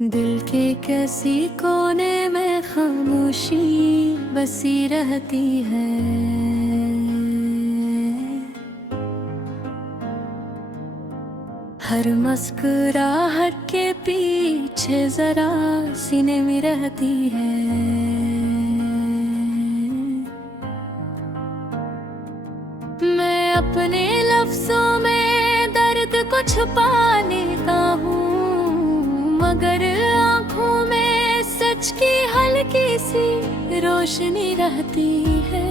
दिल के किसी कोने में खामोशी बसी रहती है। हर मुस्कुराहट के पीछे जरा सीने में रहती है। मैं अपने लफ्जों में दर्द को छुपा लेता हूँ, मगर आँखों में सच की हल्की सी रोशनी रहती है।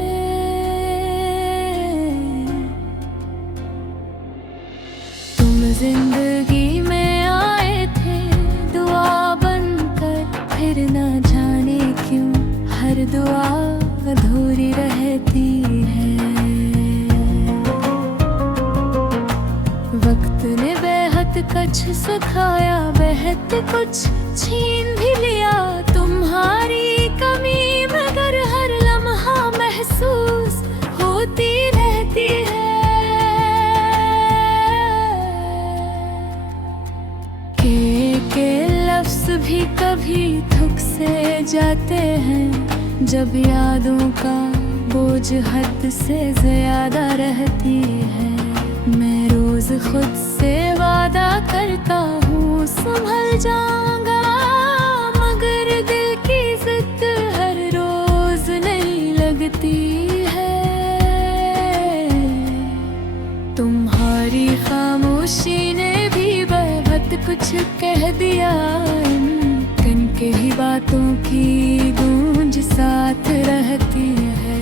तुम जिंदगी में आए थे दुआ बनकर, फिर न जाने क्यों हर दुआ अधूरी रहती है। वक्त ने बेहद कुछ सिखाया, बेहद कुछ छीन भी लिया। तुम्हारी कमी मगर हर लम्हा महसूस होती रहती है। के लफ्ज भी कभी थक से जाते हैं, जब यादों का बोझ हद से ज्यादा रहती है। मैं रोज खुद से वादा करता हूँ संभल जाऊंगा, मगर दिल की जिद हर रोज नहीं लगती है। तुम्हारी खामोशी ने भी बहुत कुछ कह दिया, कन के ही बातों की गूंज साथ रहती है।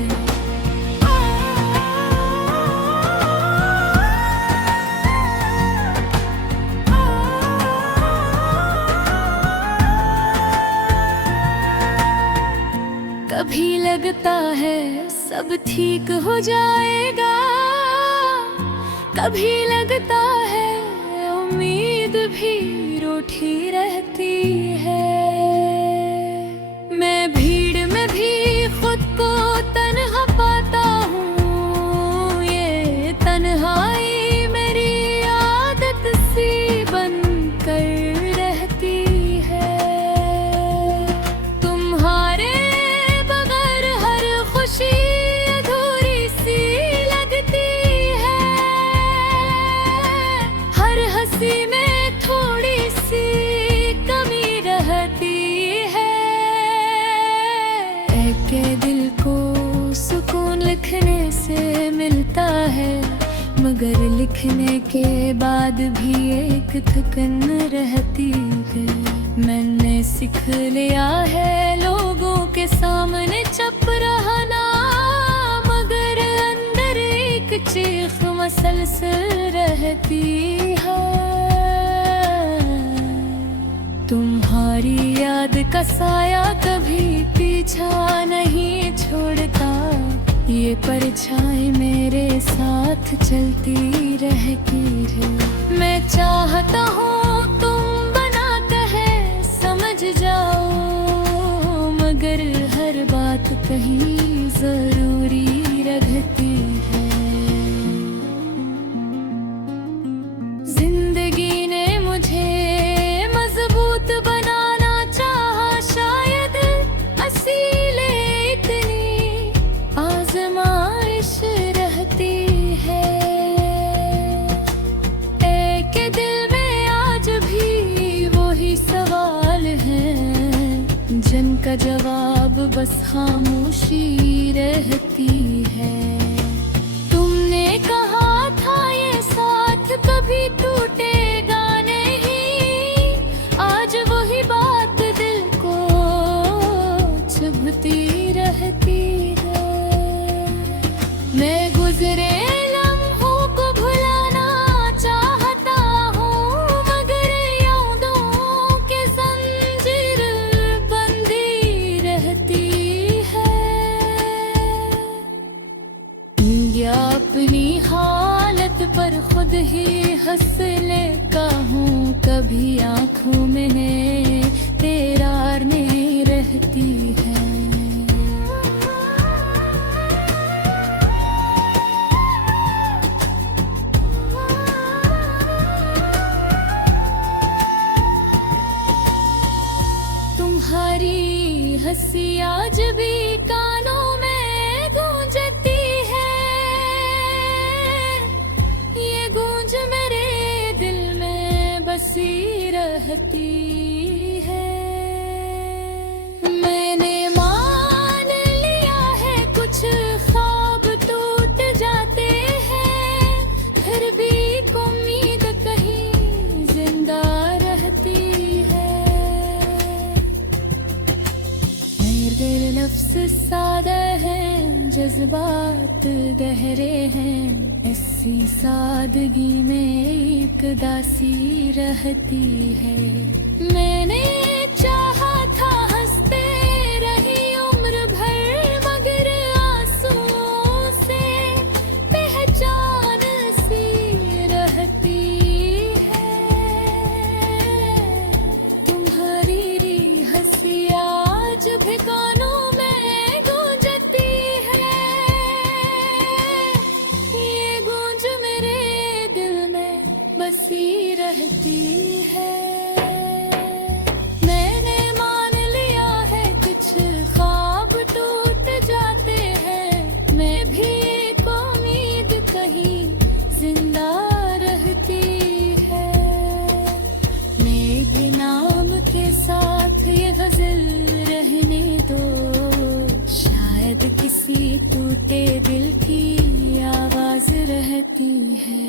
कभी लगता है सब ठीक हो जाएगा, कभी लगता है उम्मीद भी रूठी रहती है। मैं भीड़ में भी खुद को तन्हा पाता हूँ, ये तन्हाई मेरी आदत सी बनकर रहती है। तुम्हारे अधूरी सी लगती है, हर हंसी में थोड़ी सी कमी रहती है। एक दिल को सुकून लिखने से मिलता है, मगर लिखने के बाद भी एक थकन रहती है। मैंने सीख लिया है लोगों के सामने चुप रहना, मगर अंदर एक चीख मसलसल रहती है। तुम्हारी याद का साया कभी पीछा नहीं छोड़ता, ये परछाई मेरे साथ चलती रहती है। मैं चाहता हूँ तुम बना कहे समझ जाओ, मगर हर बात कहीं जरूरी रहती है। जिंदगी ने मुझे मजबूत बनाना चाहा, शायद असीले इतनी आजमाइश रहती है। एक दिल में आज भी वही सवाल है, जिनका जवाब बस खामोशी रहती है। तुमने कहा था ये साथ कभी टूटेगा नहीं, आज वही बात दिल को चुभती रहती है। मैं गुजरे लम्हों को भुलाना चाहता हूँ, मगर यादों के जंजीर बंधी रहती है। या अपनी हालत पर खुद ही हंस लेता हूँ, कभी आँखों में तेरार नहीं रहती है। तुम्हारी हंसी आज भी कानों में गूंजती है, ये गूंज मेरे दिल में बसी रहती है। मैंने मान लिया है कुछ ख्वाब टूट जाते हैं, फिर भी एक उम्मीद कहीं जिंदा रहती है। मेरे लफ्ज़ सादा हैं, जज्बात गहरे हैं, ऐसी सादगी में एक दासी रहती है। मैंने चाहा था हंसते रही उम्र भर, मगर आंसुओं से पहचान सी रहती है। तुम्हारी हंसी आज भी कानों में गूंजती है, ये गूंज मेरे दिल में बसी रहती है। मैंने मान लिया है कुछ ख्वाब टूट जाते हैं, मैं भी एक उम्मीद कहीं जिंदा रहती है। मेरे नाम के साथ ये गजल रहने दो, शायद किसी टूटे दिल की आवाज रहती है।